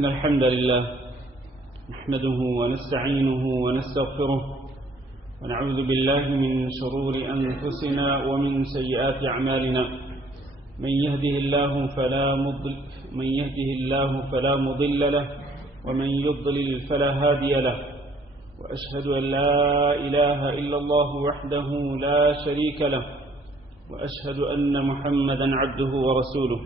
إن الحمد لله نحمده ونستعينه ونستغفره ونعوذ بالله من شرور أنفسنا ومن سيئات أعمالنا من يهده الله فلا مضل له ومن يضلل فلا هادي له وأشهد أن لا إله إلا الله وحده لا شريك له وأشهد أن محمدا عبده ورسوله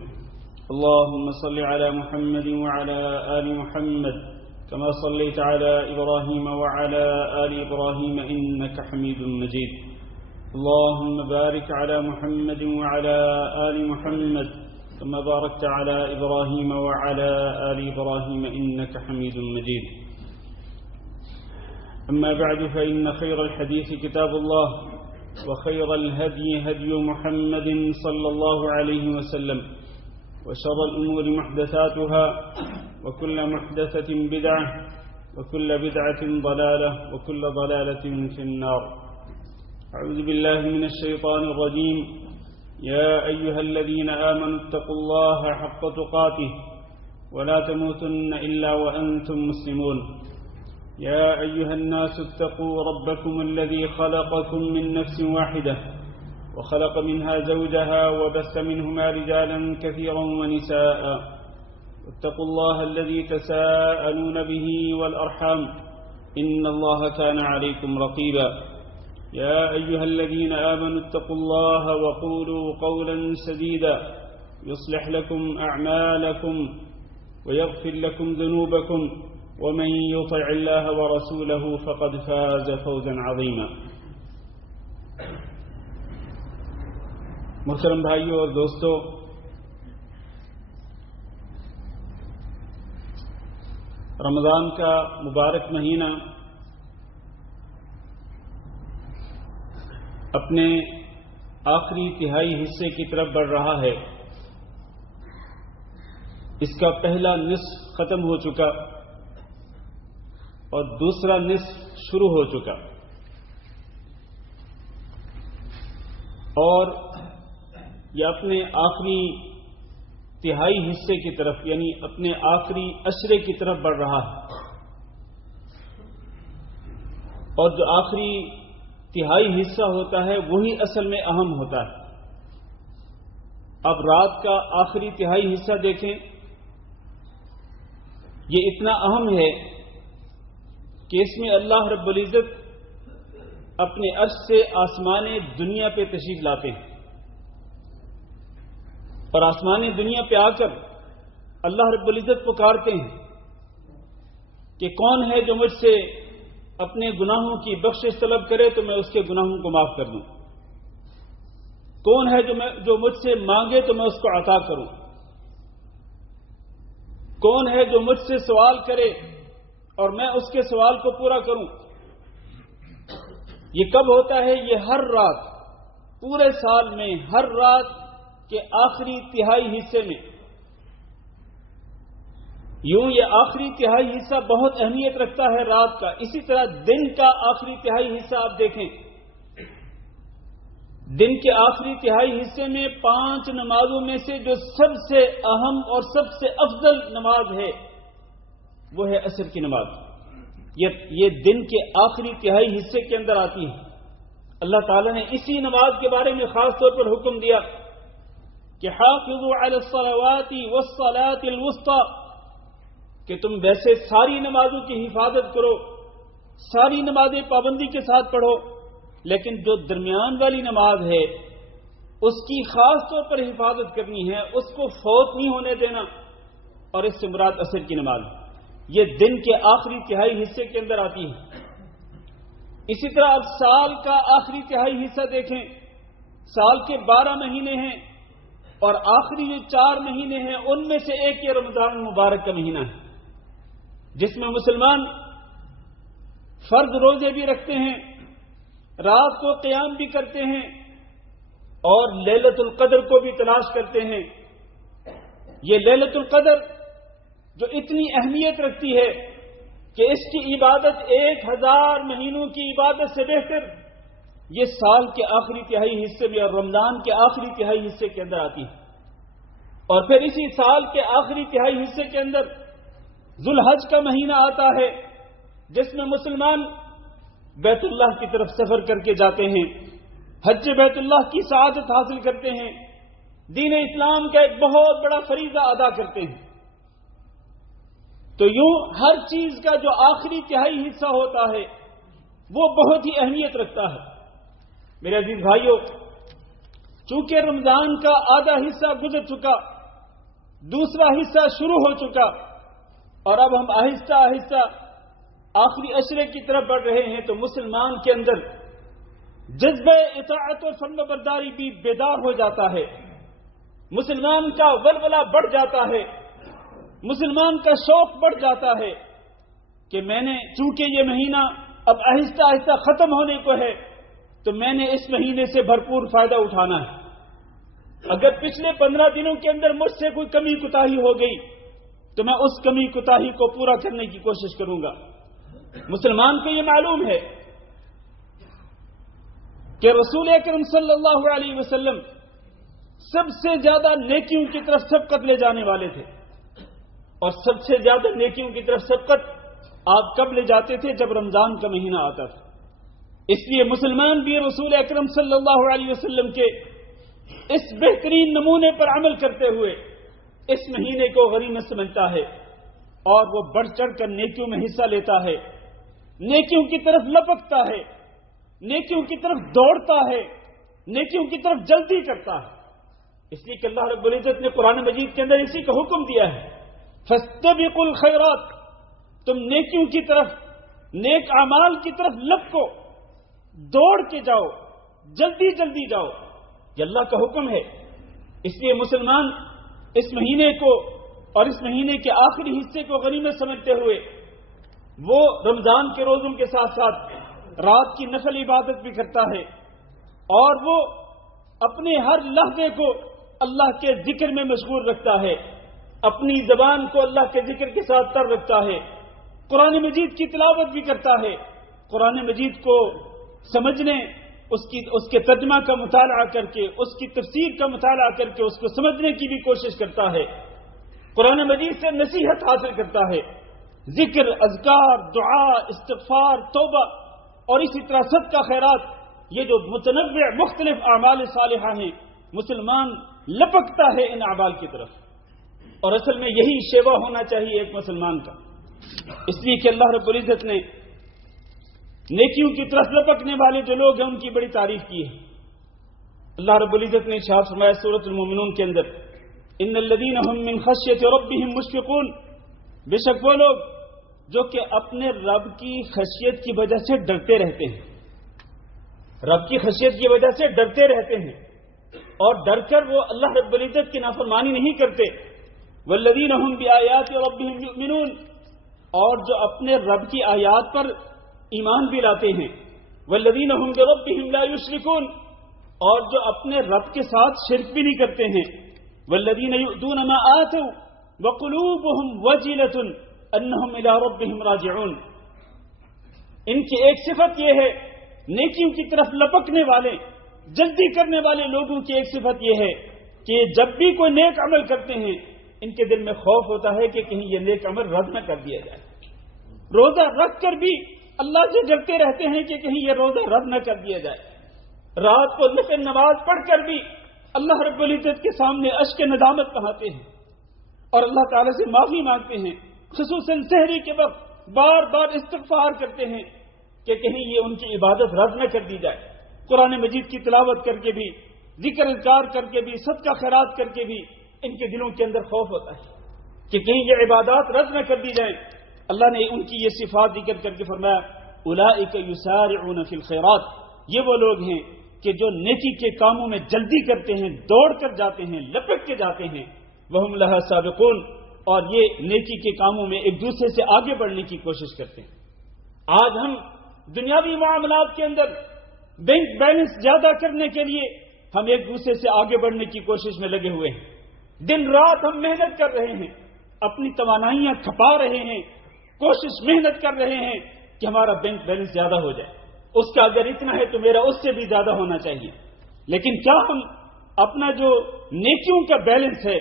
اللهم صل على محمد وعلى آل محمد كما صليت على إبراهيم وعلى آل إبراهيم إنك حميد مجيد اللهم بارك على محمد وعلى آل محمد كما باركت على إبراهيم وعلى آل إبراهيم إنك حميد مجيد أما بعد فإن خير الحديث كتاب الله وخير الهدي هدي محمد صلى الله عليه وسلم وشر الأمور محدثاتها وكل محدثة بدعة وكل بدعة ضلالة وكل ضلالة في النار. أعوذ بالله من الشيطان الرجيم. يا أيها الذين آمنوا اتقوا الله حق تقاته ولا تموتن إلا وأنتم مسلمون. يا أيها الناس اتقوا ربكم الذي خلقكم من نفس واحدة وخلق منها زوجها وبث منهما رجالا كثيرا ونساء واتقوا الله الذي تساءلون به والأرحام إن الله كان عليكم رقيبا. يا أيها الذين آمنوا اتقوا الله وقولوا قولا سديدا يصلح لكم أعمالكم ويغفر لكم ذنوبكم ومن يطع الله ورسوله فقد فاز فوزا عظيما. محترم بھائیوں اور دوستو، رمضان کا مبارک مہینہ اپنے آخری تہائی حصے کی طرف بڑھ رہا ہے. اس کا پہلا نصف ختم ہو چکا اور دوسرا نصف شروع ہو چکا، اور یہ اپنے آخری تہائی حصے کی طرف یعنی اپنے آخری عشرے کی طرف بڑھ رہا ہے. اور جو آخری تہائی حصہ ہوتا ہے وہی اصل میں اہم ہوتا ہے. اب رات کا آخری تہائی حصہ دیکھیں، یہ اتنا اہم ہے کہ اس میں اللہ رب العزت اپنے عرش سے آسمان دنیا پہ تشریف لاتے ہیں، اور آسمان دنیا پہ آ کر اللہ رب العزت پکارتے ہیں کہ کون ہے جو مجھ سے اپنے گناہوں کی بخشش طلب کرے تو میں اس کے گناہوں کو معاف کر دوں، کون ہے جو مجھ سے مانگے تو میں اس کو عطا کروں، کون ہے جو مجھ سے سوال کرے اور میں اس کے سوال کو پورا کروں. یہ کب ہوتا ہے؟ یہ ہر رات، پورے سال میں ہر رات کے آخری تہائی حصے میں. یوں یہ آخری تہائی حصہ بہت اہمیت رکھتا ہے رات کا. اسی طرح دن کا آخری تہائی حصہ آپ دیکھیں، دن کے آخری تہائی حصے میں 5 نمازوں میں سے جو سب سے اہم اور سب سے افضل نماز ہے وہ ہے عصر کی نماز. یہ دن کے آخری تہائی حصے کے اندر آتی ہے. اللہ تعالیٰ نے اسی نماز کے بارے میں خاص طور پر حکم دیا کہ حافظوا علی الصلوات والصلاة الوسطى، کہ تم ویسے ساری نمازوں کی حفاظت کرو، ساری نمازیں پابندی کے ساتھ پڑھو، لیکن جو درمیان والی نماز ہے اس کی خاص طور پر حفاظت کرنی ہے، اس کو فوت نہیں ہونے دینا. اور اس سے مراد عصر کی نماز، یہ دن کے آخری تہائی حصے کے اندر آتی ہے. اسی طرح اب سال کا آخری تہائی حصہ دیکھیں. سال کے 12 مہینے ہیں اور آخری جو 4 مہینے ہیں ان میں سے ایک یہ رمضان مبارک کا مہینہ ہے، جس میں مسلمان فرض روزے بھی رکھتے ہیں، رات کو قیام بھی کرتے ہیں اور لیلۃ القدر کو بھی تلاش کرتے ہیں. یہ لیلۃ القدر جو اتنی اہمیت رکھتی ہے کہ اس کی عبادت 1000 مہینوں کی عبادت سے بہتر یہ سال کے آخری تہائی حصے میں اور رمضان کے آخری تہائی حصے کے اندر آتی ہے. اور پھر اسی سال کے آخری تہائی حصے کے اندر ذوالحج کا مہینہ آتا ہے جس میں مسلمان بیت اللہ کی طرف سفر کر کے جاتے ہیں، حج بیت اللہ کی سعادت حاصل کرتے ہیں، دین اسلام کا ایک بہت بڑا فریضہ ادا کرتے ہیں۔ تو یوں ہر چیز کا جو آخری تہائی حصہ ہوتا ہے وہ بہت ہی اہمیت رکھتا ہے۔ میرے عزیز بھائیوں، چونکہ رمضان کا آدھا حصہ گزر چکا، دوسرا حصہ شروع ہو چکا، اور اب ہم آہستہ آہستہ آخری عشرے کی طرف بڑھ رہے ہیں، تو مسلمان کے اندر جذبہ اطاعت اور فرما برداری بھی بیدار ہو جاتا ہے، مسلمان کا ولولہ بڑھ جاتا ہے، مسلمان کا شوق بڑھ جاتا ہے کہ میں نے، چونکہ یہ مہینہ اب آہستہ آہستہ ختم ہونے کو ہے، تو میں نے اس مہینے سے بھرپور فائدہ اٹھانا ہے۔ اگر پچھلے 15 دنوں کے اندر مجھ سے کوئی کمی کوتاہی ہو گئی تو میں اس کمی کوتاہی کو پورا کرنے کی کوشش کروں گا۔ مسلمان کو یہ معلوم ہے کہ رسول اکرم صلی اللہ علیہ وسلم سب سے زیادہ نیکیوں کی طرف سبقت لے جانے والے تھے، اور سب سے زیادہ نیکیوں کی طرف سبقت آپ کب لے جاتے تھے؟ جب رمضان کا مہینہ آتا تھا۔ اس لیے مسلمان بھی رسول اکرم صلی اللہ علیہ وسلم کے اس بہترین نمونے پر عمل کرتے ہوئے اس مہینے کو غنیمت سمجھتا ہے، اور وہ بڑھ چڑھ کر نیکیوں میں حصہ لیتا ہے، نیکیوں کی طرف لپکتا ہے، نیکیوں کی طرف دوڑتا ہے، نیکیوں کی طرف جلدی کرتا ہے۔ اس لیے کہ اللہ رب العزت نے قرآن مجید کے اندر اسی کا حکم دیا ہے، فاستبقوا الخیرات، تم نیکیوں کی طرف، نیک اعمال کی طرف لپکو، دوڑ کے جاؤ، جلدی جلدی جاؤ، یہ اللہ کا حکم ہے۔ اس لیے مسلمان اس مہینے کو اور اس مہینے کے آخری حصے کو غنیمت سمجھتے ہوئے وہ رمضان کے روزوں کے ساتھ ساتھ رات کی نفل عبادت بھی کرتا ہے، اور وہ اپنے ہر لحظے کو اللہ کے ذکر میں مشغول رکھتا ہے، اپنی زبان کو اللہ کے ذکر کے ساتھ تر رکھتا ہے، قرآن مجید کی تلاوت بھی کرتا ہے، قرآن مجید کو سمجھنے، اس کے ترجمہ کا مطالعہ کر کے، اس کی تفسیر کا مطالعہ کر کے اس کو سمجھنے کی بھی کوشش کرتا ہے، قرآن مجید سے نصیحت حاصل کرتا ہے، ذکر، اذکار، دعا، استغفار، توبہ اور اسی طرح صدقہ خیرات، یہ جو متنوع مختلف اعمال صالحہ ہیں، مسلمان لپکتا ہے ان اعمال کی طرف، اور اصل میں یہی شیوا ہونا چاہیے ایک مسلمان کا۔ اس لیے کہ اللہ رب العزت نے نیکیوں کی طرف لپکنے والے جو لوگ ہیں ان کی بڑی تعریف کی ہے۔ اللہ رب العزت نے ارشاد فرمایا سورۃ المومنون کے اندر، ان الذین هم من خشیۃ ربهم مشفقون، بے شک وہ لوگ جو کہ اپنے رب کی خشیت کی وجہ سے ڈرتے رہتے ہیں، رب کی خشیت کی وجہ سے ڈرتے رہتے ہیں، اور ڈر کر وہ اللہ رب العزت کی نافرمانی نہیں کرتے۔ والذین هم بآیات ربهم یؤمنون، اور جو اپنے رب کی آیات پر ایمان بھی لاتے ہیں۔ والذین هم بربهم لا یشرکون، اور جو اپنے رب کے ساتھ شرک بھی نہیں کرتے ہیں۔ والذین یؤتون ما آتوا وقلوبهم وجلة انہم الی ربهم راجعون، ان کی ایک صفت یہ ہے، نیکیوں کی طرف لپکنے والے، جلدی کرنے والے لوگوں کی ایک صفت یہ ہے کہ جب بھی کوئی نیک عمل کرتے ہیں ان کے دل میں خوف ہوتا ہے کہ کہیں یہ نیک عمل رد نہ کر دیا جائے۔ روزہ رکھ کر بھی اللہ سے ڈرتے رہتے ہیں کہ کہیں یہ روزہ رد نہ کر دیا جائے، رات کو نفل نماز پڑھ کر بھی اللہ رب العزت کے سامنے اشک ندامت بہاتے ہیں اور اللہ تعالیٰ سے معافی مانگتے ہیں، خصوصاً سحری کے وقت بار بار استغفار کرتے ہیں کہ کہیں یہ ان کی عبادت رد نہ کر دی جائے۔ قرآن مجید کی تلاوت کر کے بھی، ذکر اذکار کر کے بھی، صدقہ خیرات کر کے بھی ان کے دلوں کے اندر خوف ہوتا ہے کہ کہیں یہ عبادات رد نہ کر دی جائیں۔ اللہ نے ان کی یہ صفات ذکر کر کے فرمایا، اولئک یسارعون فی الخیرات، یہ وہ لوگ ہیں کہ جو نیکی کے کاموں میں جلدی کرتے ہیں، دوڑ کر جاتے ہیں، لپک کے جاتے ہیں، وہم لہا سابقون، اور یہ نیکی کے کاموں میں ایک دوسرے سے آگے بڑھنے کی کوشش کرتے ہیں۔ آج ہم دنیاوی معاملات کے اندر بینک بیلنس زیادہ کرنے کے لیے ہم ایک دوسرے سے آگے بڑھنے کی کوشش میں لگے ہوئے ہیں، دن رات ہم محنت کر رہے ہیں، اپنی توانائیاں کھپا رہے ہیں، کوشش محنت کر رہے ہیں کہ ہمارا بینک بیلنس زیادہ ہو جائے، اس کا اگر اتنا ہے تو میرا اس سے بھی زیادہ ہونا چاہیے۔ لیکن کیا ہم اپنا جو نیکیوں کا بیلنس ہے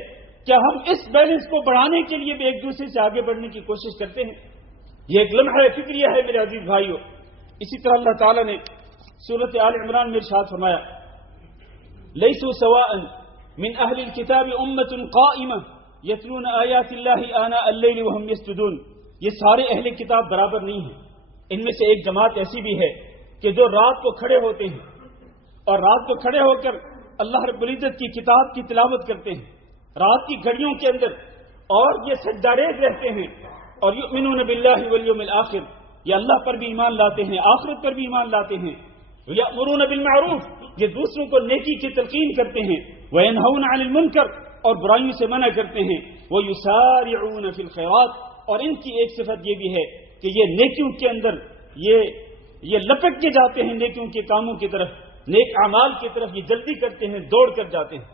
کیا ہم اس بیلنس کو بڑھانے کے لیے بھی ایک دوسرے سے آگے بڑھنے کی کوشش کرتے ہیں؟ یہ ایک لمحہ فکریہ ہے میرے عزیز بھائیوں. اسی طرح اللہ تعالیٰ نے سورۃ آل عمران میں ارشاد فرمایا لیسوا سواء من اہل الکتاب امۃ قائمہ یتلون آیات اللہ آناء اللیل وهم یسجدون. یہ سارے اہل کتاب برابر نہیں ہیں. ان میں سے ایک جماعت ایسی بھی ہے کہ جو رات کو کھڑے ہوتے ہیں اور رات کو کھڑے ہو کر اللہ رب العزت کی کتاب کی تلاوت کرتے ہیں رات کی گھڑیوں کے اندر, اور یہ سجدہ ریز رہتے ہیں, اور یؤمنون باللہ والیوم الآخر, یہ اللہ پر بھی ایمان لاتے ہیں, آخرت پر بھی ایمان لاتے ہیں. یأمرون بالمعروف, یہ دوسروں کو نیکی کی تلقین کرتے ہیں. وینہون عن المنکر, اور برائیوں سے منع کرتے ہیں. ویسارعون فی الخیرات, اور ان کی ایک صفت یہ بھی ہے کہ یہ نیکیوں کے اندر یہ لپک کے جاتے ہیں نیکیوں کے کاموں کی طرف, نیک اعمال کی طرف یہ جلدی کرتے ہیں, دوڑ کر جاتے ہیں.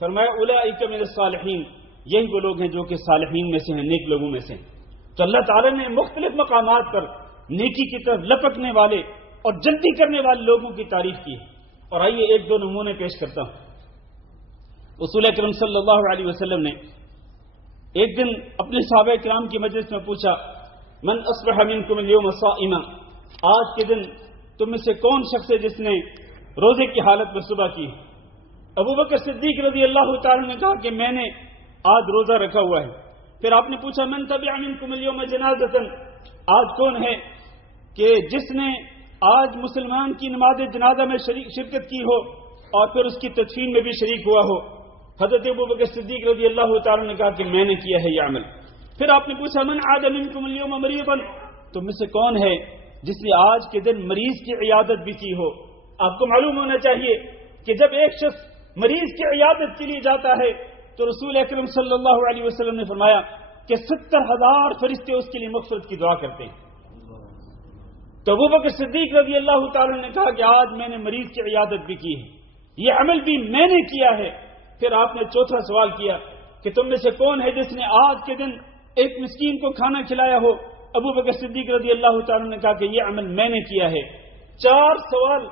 فرمایا اولئک من الصالحین, یہی وہ لوگ ہیں جو کہ صالحین میں سے ہیں, نیک لوگوں میں سے ہیں. تو اللہ تعالیٰ نے مختلف مقامات پر نیکی کی طرف لپکنے والے اور جلدی کرنے والے لوگوں کی تعریف کی ہے. اور آئیے ایک دو نمونے پیش کرتا ہوں. رسول اکرم صلی اللہ علیہ وسلم نے ایک دن اپنے صحابہ کرام کی مجلس میں پوچھا من اصبح منکم اليوم صائما, آج کے دن تم میں سے کون شخص ہے جس نے روزے کی حالت میں صبح کی؟ ابو بکر صدیق رضی اللہ تعالی نے کہا کہ میں نے آج روزہ رکھا ہوا ہے. پھر آپ نے پوچھا من تبع منکم اليوم جنازۃ, آج کون ہے کہ جس نے آج مسلمان کی نماز جنازہ میں شرکت کی ہو اور پھر اس کی تدفین میں بھی شریک ہوا ہو؟ حضرت ابو بکر صدیق رضی اللہ تعالی نے کہا کہ میں نے کیا ہے یہ عمل. پھر آپ نے پوچھا من عاد منکم اليوم مریضا, تم میں سے کون ہے جس نے آج کے دن مریض کی عیادت بھی کی ہو؟ آپ کو معلوم ہونا چاہیے کہ جب ایک شخص مریض کی عیادت کے لیے جاتا ہے تو رسول اکرم صلی اللہ علیہ وسلم نے فرمایا کہ 70,000 فرشتے اس کے لیے مغفرت کی دعا کرتے ہیں. تو ابو بکر صدیق رضی اللہ تعالی نے کہا کہ آج میں نے مریض کی عیادت بھی کی ہے, یہ عمل بھی میں نے کیا ہے. پھر آپ نے چوتھا سوال کیا کہ تم میں سے کون ہے جس نے آج کے دن ایک مسکین کو کھانا کھلایا ہو؟ ابو بکر صدیق رضی اللہ تعالی نے کہا کہ یہ عمل میں نے کیا ہے. 4 سوال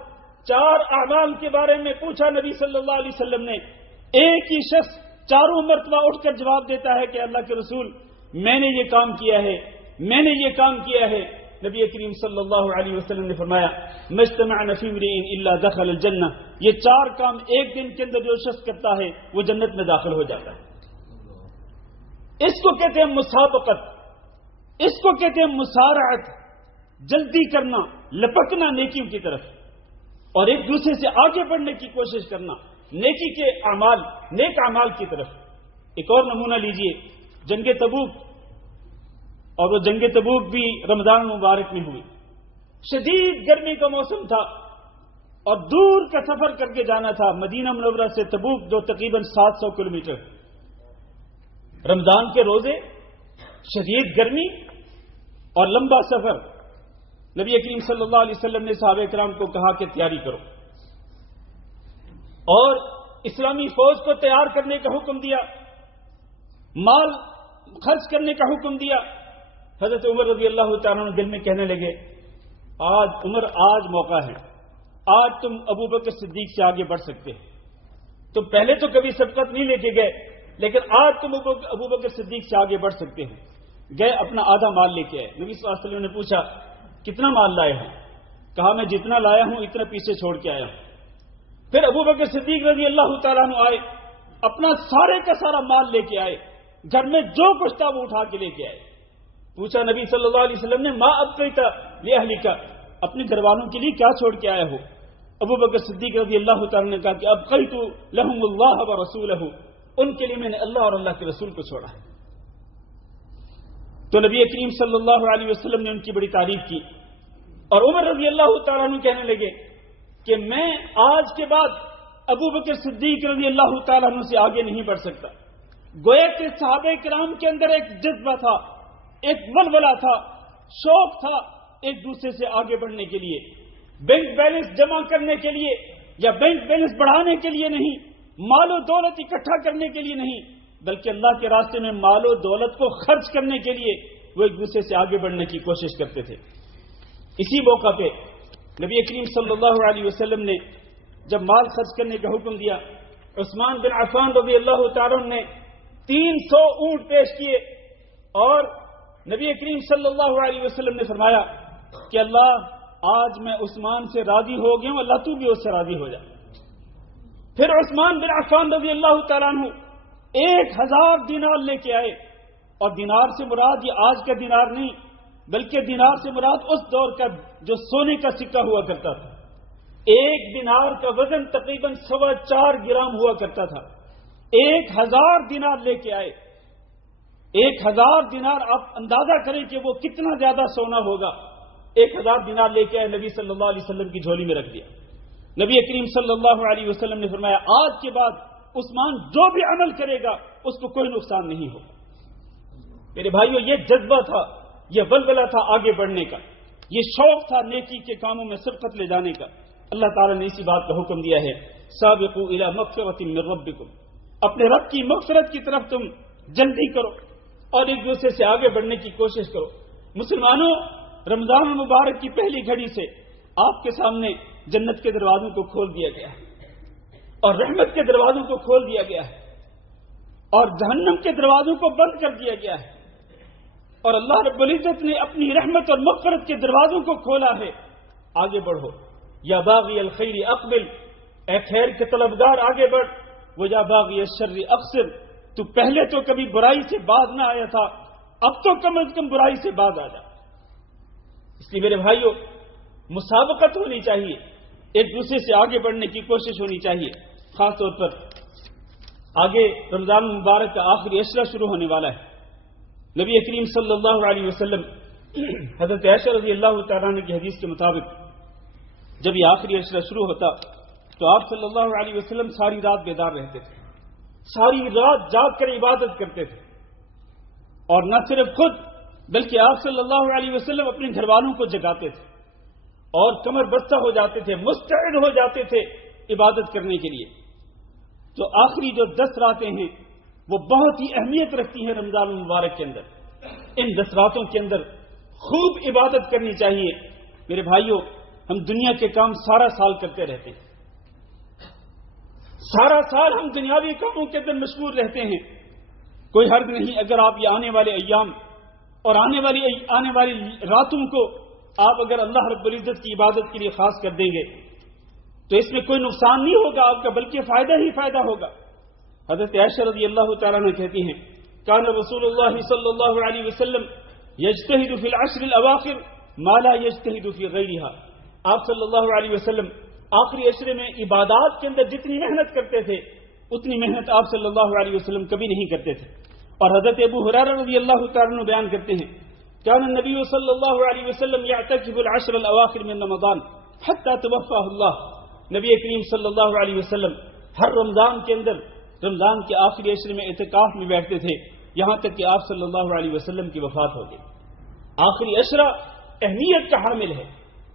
4 اعمال کے بارے میں پوچھا نبی صلی اللہ علیہ وسلم نے. ایک ہی شخص چاروں مرتبہ اٹھ کر جواب دیتا ہے کہ اللہ کے رسول میں نے یہ کام کیا ہے, میں نے یہ کام کیا ہے. نبی کریم صلی اللہ علیہ وسلم نے فرمایا مجتمع فی امرئ الا دخل الجنہ, یہ 4 کام ایک دن کے اندر جو شخص کرتا ہے وہ جنت میں داخل ہو جاتا ہے. اس کو کہتے ہیں مسابقت, اس کو کہتے ہیں مسارعت, جلدی کرنا, لپکنا نیکیوں کی طرف اور ایک دوسرے سے آگے بڑھنے کی کوشش کرنا نیکی کے اعمال, نیک اعمال کی طرف. ایک اور نمونہ لیجئے, جنگ تبوک, اور وہ جنگ تبوک بھی رمضان مبارک میں ہوئی. شدید گرمی کا موسم تھا اور دور کا سفر کر کے جانا تھا. مدینہ منورہ سے تبوک جو تقریباً 700 کلومیٹر. رمضان کے روزے, شدید گرمی اور لمبا سفر. نبی کریم صلی اللہ علیہ وسلم نے صحابہ کرام کو کہا کہ تیاری کرو اور اسلامی فوج کو تیار کرنے کا حکم دیا, مال خرچ کرنے کا حکم دیا. حضرت عمر رضی اللہ تعالیٰ عنہ دل میں کہنے لگے آج موقع ہے, آج تم ابو بکر صدیق سے آگے بڑھ سکتے. تم پہلے تو کبھی سبقت نہیں لے کے گئے, لیکن آج تم ابو بکر صدیق سے آگے بڑھ سکتے ہیں. گئے, اپنا آدھا مال لے کے آئے. نبی صلی اللہ علیہ وسلم نے پوچھا کتنا مال لائے ہیں؟ کہا میں جتنا لایا ہوں اتنا پیچھے چھوڑ کے آیا ہوں. پھر ابو بکر صدیق رضی اللہ تعالیٰ عنہ آئے, اپنا سارے کا سارا مال لے کے آئے, گھر میں جو کچھ تھا وہ اٹھا کے لے کے آئے. پوچھا نبی صلی اللہ علیہ وسلم نے ما ابقیت لأہلک, اپنے گھر والوں کے لیے کیا چھوڑ کے آیا ہو؟ ابو بکر صدیق رضی اللہ تعالیٰ نے کہا کہ ابقیت لہم اللہ ورسولہ, ان کے لیے میں نے اللہ اور اللہ کے رسول کو چھوڑا ہے. تو نبی کریم صلی اللہ علیہ وسلم نے ان کی بڑی تعریف کی اور عمر رضی اللہ تعالیٰ عنہ کہنے لگے کہ میں آج کے بعد ابو بکر صدیق رضی اللہ تعالیٰ عنہ سے آگے نہیں بڑھ سکتا. گویا کہ صحابہ کرام کے اندر ایک جذبہ تھا, ایک ولولہ تھا, شوق تھا ایک دوسرے سے آگے بڑھنے کے لیے, بینک بیلنس جمع کرنے کے لیے یا بینک بیلنس بڑھانے کے لیے نہیں, مال و دولت اکٹھا کرنے کے لیے نہیں, بلکہ اللہ کے راستے میں مال و دولت کو خرچ کرنے کے لیے وہ ایک دوسرے سے آگے بڑھنے کی کوشش کرتے تھے. اسی موقع پہ نبی کریم صلی اللہ علیہ وسلم نے جب مال خرچ کرنے کا حکم دیا, عثمان بن عفان رضی اللہ تعالیٰ عنہ نے 300 اونٹ پیش کیے اور نبی کریم صلی اللہ علیہ وسلم نے فرمایا کہ اللہ آج میں عثمان سے راضی ہو گیا ہوں، اللہ تو بھی اس سے راضی ہو جا۔ پھر عثمان بن عفان رضی اللہ تعالیٰ عنہ 1000 دینار لے کے آئے، اور دینار سے مراد یہ آج کا دینار نہیں بلکہ دینار سے مراد اس دور کا جو سونے کا سکہ ہوا کرتا تھا۔ ایک دینار کا وزن تقریباً 4.25 گرام ہوا کرتا تھا۔ 1000 دینار لے کے آئے۔ 1000 دینار آپ اندازہ کریں کہ وہ کتنا زیادہ سونا ہوگا۔ 1000 دینار لے کے آئے، نبی صلی اللہ علیہ وسلم کی جھولی میں رکھ دیا۔ نبی کریم صلی اللہ علیہ وسلم نے فرمایا آج کے بعد عثمان جو بھی عمل کرے گا اس کو کوئی نقصان نہیں ہوگا۔ میرے بھائیو، یہ جذبہ تھا، یہ ولولہ تھا آگے بڑھنے کا، یہ شوق تھا نیکی کے کاموں میں سبقت لے جانے کا۔ اللہ تعالیٰ نے اسی بات کا حکم دیا ہے، سابقوا الی مغفرۃ من ربکم، اپنے رب کی مغفرت کی طرف تم جلدی کرو اور ایک دوسرے سے آگے بڑھنے کی کوشش کرو۔ مسلمانوں، رمضان المبارک کی پہلی گھڑی سے آپ کے سامنے جنت کے دروازوں کو کھول دیا گیا ہے اور رحمت کے دروازوں کو کھول دیا گیا ہے اور جہنم کے دروازوں کو بند کر دیا گیا ہے، اور اللہ رب العزت نے اپنی رحمت اور مغفرت کے دروازوں کو کھولا ہے۔ آگے بڑھو، یا باغی الخیر اقبل، اے خیر کے طلبگار آگے بڑھ، وہ یا باغی الشر اقصر، تو پہلے تو کبھی برائی سے باز نہ آیا تھا، اب تو کم از کم برائی سے باز آ جا۔ اس لیے میرے بھائیوں، مسابقت ہونی چاہیے، ایک دوسرے سے آگے بڑھنے کی کوشش ہونی چاہیے۔ خاص طور پر آگے رمضان مبارک کا آخری عشرہ شروع ہونے والا ہے۔ نبی کریم صلی اللہ علیہ وسلم حضرت عائشہ رضی اللہ تعالیٰ عنہ کی حدیث کے مطابق جب یہ آخری عشرہ شروع ہوتا تو آپ صلی اللہ علیہ وسلم ساری رات بیدار رہتے تھے، ساری رات جاگ کر عبادت کرتے تھے، اور نہ صرف خود بلکہ آپ صلی اللہ علیہ وسلم اپنے گھر والوں کو جگاتے تھے اور کمر بستہ ہو جاتے تھے، مستعد ہو جاتے تھے عبادت کرنے کے لیے۔ تو آخری جو 10 راتیں ہیں وہ بہت ہی اہمیت رکھتی ہیں رمضان المبارک کے اندر۔ ان 10 راتوں کے اندر خوب عبادت کرنی چاہیے۔ میرے بھائیوں، ہم دنیا کے کام سارا سال کرتے رہتے ہیں، سارا سال ہم دنیاوی کاموں کے اندر مشغول رہتے ہیں۔ کوئی حرج نہیں اگر آپ یہ آنے والے ایام اور آنے والی راتوں کو آپ اگر اللہ رب العزت کی عبادت کے لیے خاص کر دیں گے تو اس میں کوئی نقصان نہیں ہوگا آپ کا، بلکہ فائدہ ہی فائدہ ہوگا۔ حضرت عائشہ رضی اللہ تعالیٰ عنہ کہتی ہیں، کان رسول اللہ صلی اللہ علیہ وسلم یجتہد فی العشر الاواخر ما لا یجتہد فی غیرها۔ آپ صلی اللہ علیہ وسلم آخری عشرے میں عبادات کے اندر جتنی محنت کرتے تھے اتنی محنت آپ صلی اللہ علیہ وسلم کبھی نہیں کرتے تھے۔ اور حضرت ابو ہریرہ رضی اللہ تعالیٰ عنہ بیان کرتے ہیں، کان النبی صلی اللہ علیہ وسلم یعتکف العشر الاواخر من رمضان حتی توفاہ اللہ۔ نبی کریم صلی اللہ علیہ وسلم ہر رمضان کے اندر رمضان کے آخری عشرے میں اعتکاف میں بیٹھتے تھے یہاں تک کہ آپ صلی اللہ علیہ وسلم کی وفات ہو گئی۔ آخری عشرہ اہمیت کا حامل ہے،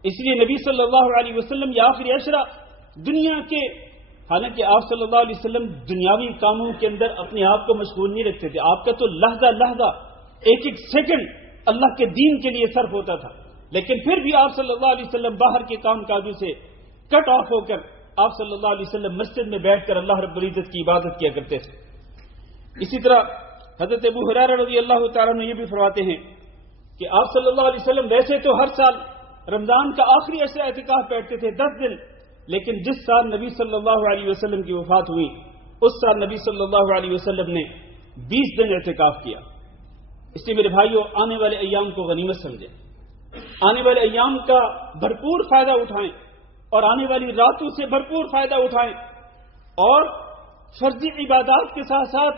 اس لیے نبی صلی اللہ علیہ وسلم یہ آخری عشرہ دنیا کے، حالانکہ آپ صلی اللہ علیہ وسلم دنیاوی کاموں کے اندر اپنے آپ کو مشغول نہیں رکھتے تھے، آپ کا تو لحظہ لحظہ ایک ایک سیکنڈ اللہ کے دین کے لیے صرف ہوتا تھا، لیکن پھر بھی آپ صلی اللہ علیہ وسلم باہر کے کام کاجوں سے کٹ آف ہو کر آپ صلی اللہ علیہ وسلم مسجد میں بیٹھ کر اللہ رب العزت کی عبادت کیا کرتے تھے۔ اسی طرح حضرت ابو ہریرہ رضی اللہ تعالیٰ عنہ یہ بھی فرماتے ہیں کہ آپ صلی اللہ علیہ وسلم ویسے تو ہر سال رمضان کا آخری عشرہ اعتکاف بیٹھتے تھے 10 دن، لیکن جس سال نبی صلی اللہ علیہ وسلم کی وفات ہوئی اس سال نبی صلی اللہ علیہ وسلم نے 20 دن اعتکاف کیا۔ اس لیے میرے بھائیوں، آنے والے ایام کو غنیمت سمجھیں، آنے والے ایام کا بھرپور فائدہ اٹھائیں اور آنے والی راتوں سے بھرپور فائدہ اٹھائیں، اور فرضی عبادات کے ساتھ ساتھ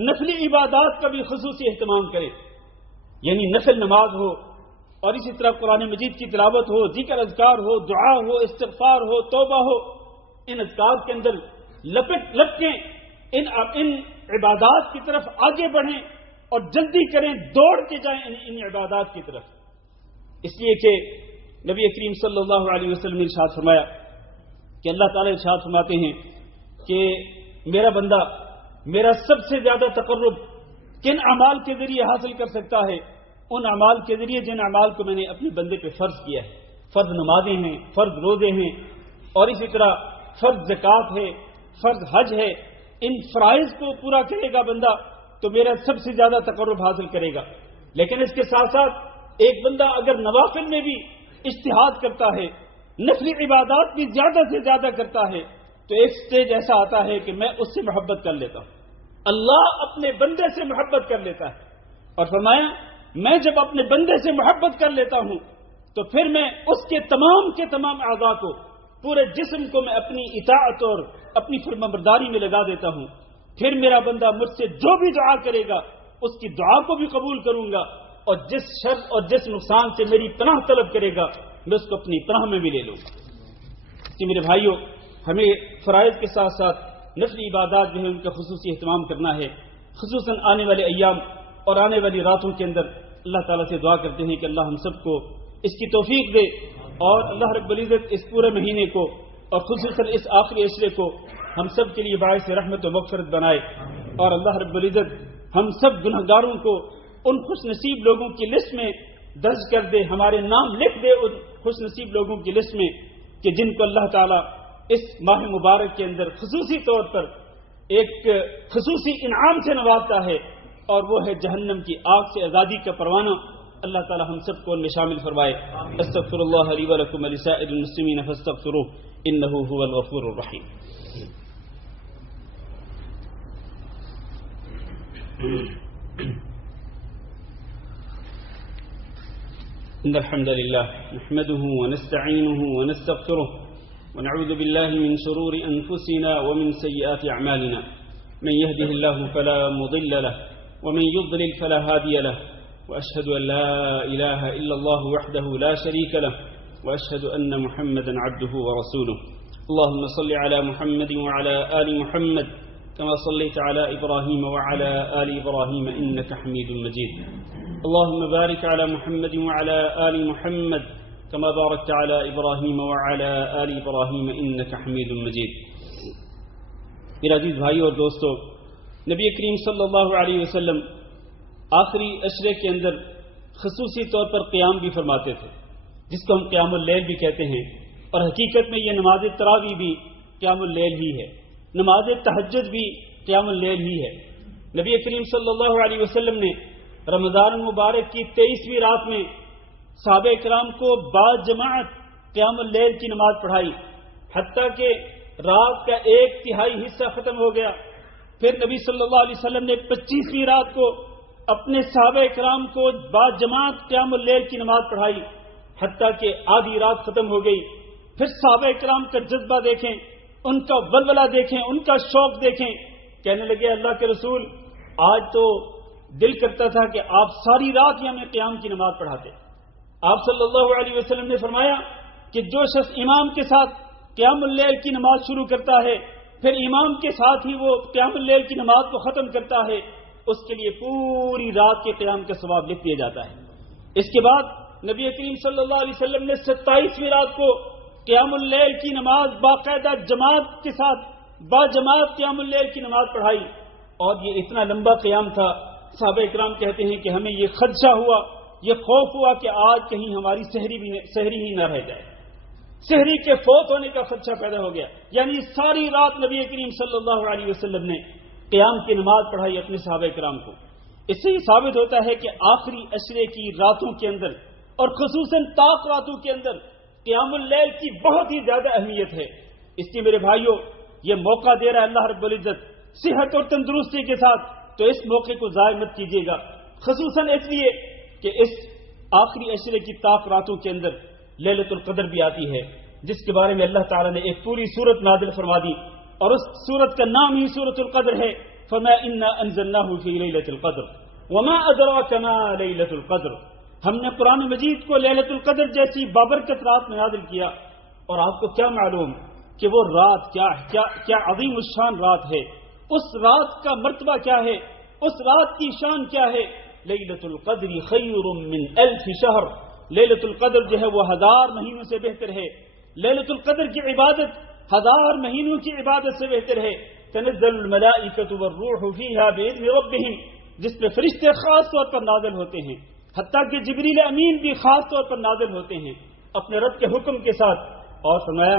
نفلی عبادات کا بھی خصوصی اہتمام کریں، یعنی نفل نماز ہو اور اسی طرح قرآن مجید کی تلاوت ہو، ذکر اذکار ہو، دعا ہو، استغفار ہو، توبہ ہو، ان اذکار کے اندر لپکیں، ان عبادات کی طرف آگے بڑھیں اور جلدی کریں، دوڑ کے جائیں ان عبادات کی طرف۔ اس لیے کہ نبی کریم صلی اللہ علیہ وسلم نے ارشاد فرمایا کہ اللہ تعالیٰ ارشاد فرماتے ہیں کہ میرا بندہ میرا سب سے زیادہ تقرب کن اعمال کے ذریعے حاصل کر سکتا ہے؟ ان اعمال کے ذریعے جن اعمال کو میں نے اپنے بندے پہ فرض کیا ہے۔ فرض نمازیں ہیں، فرض روزے ہیں، اور اسی طرح فرض زکوٰۃ ہے، فرض حج ہے۔ ان فرائض کو پورا کرے گا بندہ تو میرا سب سے زیادہ تقرب حاصل کرے گا. لیکن اس کے ساتھ ساتھ ایک بندہ اگر نوافل میں بھی اجتہاد کرتا ہے، نفلی عبادات بھی زیادہ سے زیادہ کرتا ہے، تو ایک سٹیج ایسا آتا ہے کہ میں اس سے محبت کر لیتا ہوں. اللہ اپنے بندے سے محبت کر لیتا ہے، اور فرمایا میں جب اپنے بندے سے محبت کر لیتا ہوں تو پھر میں اس کے تمام اعضاء کو، پورے جسم کو میں اپنی اطاعت اور اپنی فرمانبرداری میں لگا دیتا ہوں. پھر میرا بندہ مجھ سے جو بھی دعا کرے گا اس کی دعا کو بھی قبول کروں گا، اور جس شر اور جس نقصان سے میری پناہ طلب کرے گا میں اس کو اپنی پناہ میں بھی لے لوں گا. کہ میرے بھائیوں، ہمیں فرائض کے ساتھ ساتھ نفلی عبادات جو ہے ان کا خصوصی اہتمام کرنا ہے. خصوصاً آنے والے ایام اور آنے والی راتوں کے اندر اللہ تعالیٰ سے دعا کرتے ہیں کہ اللہ ہم سب کو اس کی توفیق دے، اور اللہ رب العزت اس پورے مہینے کو اور خصوصاً اس آخری عشرے کو ہم سب کے لیے باعث رحمت و مغفرت بنائے. اور اللہ رب العزت ہم سب گنہگاروں کو ان خوش نصیب لوگوں کی لسٹ میں درج کر دے، ہمارے نام لکھ دے ان خوش نصیب لوگوں کی لسٹ میں کہ جن کو اللہ تعالیٰ اس ماہ مبارک کے اندر خصوصی طور پر ایک خصوصی انعام سے نوازتا ہے، اور وہ ہے جہنم کی آگ سے آزادی کا پروانہ. اللہ تعالی ہم سب کو ان میں شامل فرمائے. استغفر اللہ لی ولکم ولسائر المسلمین فاستغفروہ انہ هو الغفور الرحیم. ان الحمد لله نحمده ونستعينه ونستغفره ونعوذ بالله من شرور انفسنا ومن سيئات اعمالنا. من يهده الله فلا مضل له ومن يضلل فلا هادي له، وأشهد أن لا إله إلا الله وحده لا شريك له، وأشهد أن محمدا عبده ورسوله. اللهم صل على محمد وعلى آل محمد كما صليت على إبراهيم وعلى آل إبراهيم إنك حميد مجيد. اللهم بارك على محمد وعلى آل محمد كما باركت على إبراهيم وعلى آل إبراهيم إنك حميد مجيد. میرے عزیز بھائیو اور دوستو، نبی کریم صلی اللہ علیہ وسلم آخری عشرے کے اندر خصوصی طور پر قیام بھی فرماتے تھے، جس کو ہم قیام اللیل بھی کہتے ہیں، اور حقیقت میں یہ نماز تراویح بھی قیام اللیل ہی ہے، نماز تہجد بھی قیام اللیل ہی ہے. نبی کریم صلی اللہ علیہ وسلم نے رمضان المبارک کی 23ویں رات میں صحابہ کرام کو باجماعت قیام اللیل کی نماز پڑھائی، حتیٰ کہ رات کا 1/3 حصہ ختم ہو گیا. پھر نبی صلی اللہ علیہ وسلم نے 25ویں رات کو اپنے صحابہ کرام کو باجماعت قیام اللیل کی نماز پڑھائی، حتیٰ کہ آدھی رات ختم ہو گئی. پھر صحابہ کرام کا جذبہ دیکھیں، ان کا ولولہ دیکھیں، ان کا شوق دیکھیں. کہنے لگے اللہ کے رسول، آج تو دل کرتا تھا کہ آپ ساری رات ہی ہمیں قیام کی نماز پڑھاتے. آپ صلی اللہ علیہ وسلم نے فرمایا کہ جو شخص امام کے ساتھ قیام اللیل کی نماز شروع کرتا ہے، پھر امام کے ساتھ ہی وہ قیام اللیل کی نماز کو ختم کرتا ہے، اس کے لیے پوری رات کے قیام کا ثواب لکھ دیا جاتا ہے. اس کے بعد نبی کریم صلی اللہ علیہ وسلم نے 27ویں رات کو قیام اللیل کی نماز باقاعدہ جماعت کے ساتھ باجماعت قیام اللیل کی نماز پڑھائی. اور یہ اتنا لمبا قیام تھا، صحابہ اکرام کہتے ہیں کہ ہمیں یہ خدشہ ہوا، یہ خوف ہوا کہ آج کہیں ہماری سحری ہی نہ رہ جائے. سحری کے فوت ہونے کا خدشہ پیدا ہو گیا. یعنی ساری رات نبی کریم صلی اللہ علیہ وسلم نے قیام کی نماز پڑھائی اپنے صحابہ کرام کو. اس سے یہ ثابت ہوتا ہے کہ آخری عشرے کی راتوں کے اندر اور خصوصاً طاق راتوں کے اندر قیام اللیل کی بہت ہی زیادہ اہمیت ہے. اس لیے میرے بھائیوں، یہ موقع دے رہا ہے اللہ رب العزت صحت اور تندرستی کے ساتھ، تو اس موقع کو ضائع مت کیجیے گا. خصوصاً اس لیے کہ اس آخری عشرے کی طاق راتوں کے اندر لیلۃ القدر بھی آتی ہے، جس کے بارے میں اللہ تعالیٰ نے ایک پوری سورت نازل فرما دی، اور اس سورت کا نام ہی سورۃ القدر ہے. فما انا انزلناه في ليلة القدر وما ادراك ما ليلة القدر. ہم نے قرآن مجید کو لیلۃ القدر جیسی بابرکت رات میں نازل کیا، اور آپ کو کیا معلوم کہ وہ رات کیا عظیم الشان رات ہے، اس رات کا مرتبہ کیا ہے، اس رات کی شان کیا ہے. لیلۃ القدر خیر من 1000 شہر. لیلۃ القدر جو ہے وہ 1000 مہینوں سے بہتر ہے. لیلۃ القدر کی عبادت 1000 مہینوں کی عبادت سے بہتر ہے. تنزل الملائکۃ والروح فیہا بإذن ربہم، جس پہ فرشتے خاص طور پر نازل ہوتے ہیں، حتیٰ کہ جبریل امین بھی خاص طور پر نازل ہوتے ہیں اپنے رب کے حکم کے ساتھ. اور فرمایا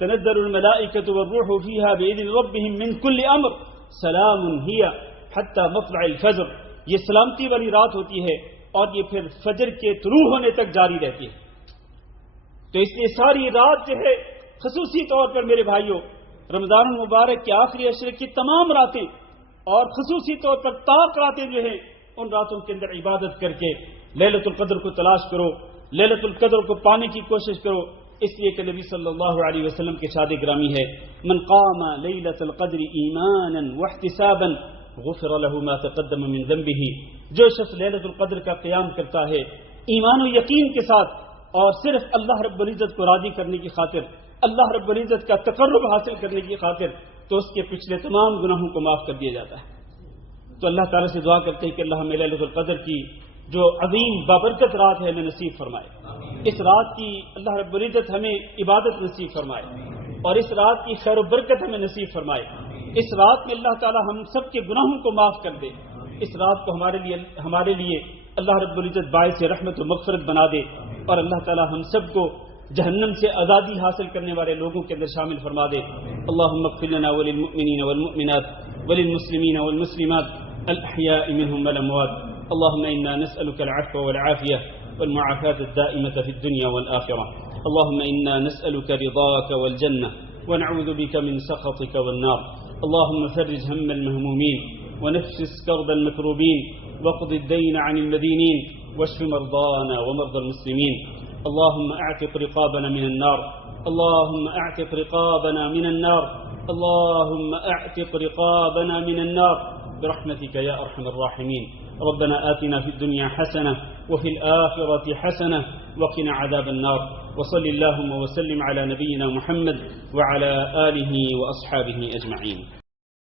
تنزل الملائکۃ والروح فیہا بإذن ربہم من کل امر سلام ہی حتی مطلع الفجر، یہ سلامتی والی رات ہوتی ہے اور یہ پھر فجر کے طلوع ہونے تک جاری رہتی ہے۔ تو اس لیے ساری رات جو ہے خصوصی طور پر میرے بھائیوں، رمضان المبارک کے آخری عشرے کی تمام راتیں اور خصوصی طور پر طاق راتیں جو ہیں، ان راتوں کے اندر عبادت کر کے لیلۃ القدر کو تلاش کرو، لیلۃ القدر کو پانے کی کوشش کرو، اس لیے کہ نبی صلی اللہ علیہ وسلم کے ارشاد گرامی ہے، من قام لیلۃ القدر ایمانا واحتسابا غفر له ما تقدم من ذنبه، جو شخص لیلۃ القدر کا قیام کرتا ہے ایمان و یقین کے ساتھ اور صرف اللہ رب العزت کو راضی کرنے کی خاطر، اللہ رب العزت کا تقرب حاصل کرنے کی خاطر، تو اس کے پچھلے تمام گناہوں کو معاف کر دیا جاتا ہے۔ تو اللہ تعالیٰ سے دعا کرتے ہیں کہ اللہ ہمیں لیلۃ القدر کی جو عظیم بابرکت رات ہے ہمیں نصیب فرمائے، اس رات کی اللہ رب العزت ہمیں عبادت نصیب فرمائے اور اس رات کی خیر و برکت ہمیں نصیب فرمائے، اس رات میں اللہ تعالیٰ ہم سب کے گناہوں کو معاف کر دے، اس رات کو ہمارے لیے اللہ رب العزت باعث رحمت و مغفرت بنا دے، اور اللہ تعالیٰ ہم سب کو جہنم سے آزادی حاصل کرنے والے لوگوں کے اندر شامل فرما دے۔ اللہم اغفر لنا وللمؤمنین والمؤمنات وللمسلمین والمسلمات الاحیاء منهم والاموات، اللہم انا نسألك العفو والعافیہ والمعافاة الدائمة في الدنيا والآخرة، اللہم انا نسألك رضاك والجنة ونعوذ بك من سخطك والنار، اللہم فرج هم المهمومين ونفس كرب المكروبين واقض الدين عن المدينين واشف مرضانا ومرضى المسلمين، اللهم اعتق رقابنا من النار، اللهم اعتق رقابنا من النار، اللهم اعتق رقابنا من النار برحمتك يا ارحم الراحمين، ربنا آتنا في الدنيا حسنة وفي الآخرة حسنة وقنا عذاب النار، وصل اللهم وسلم على نبينا محمد وعلى آله وأصحابه أجمعين.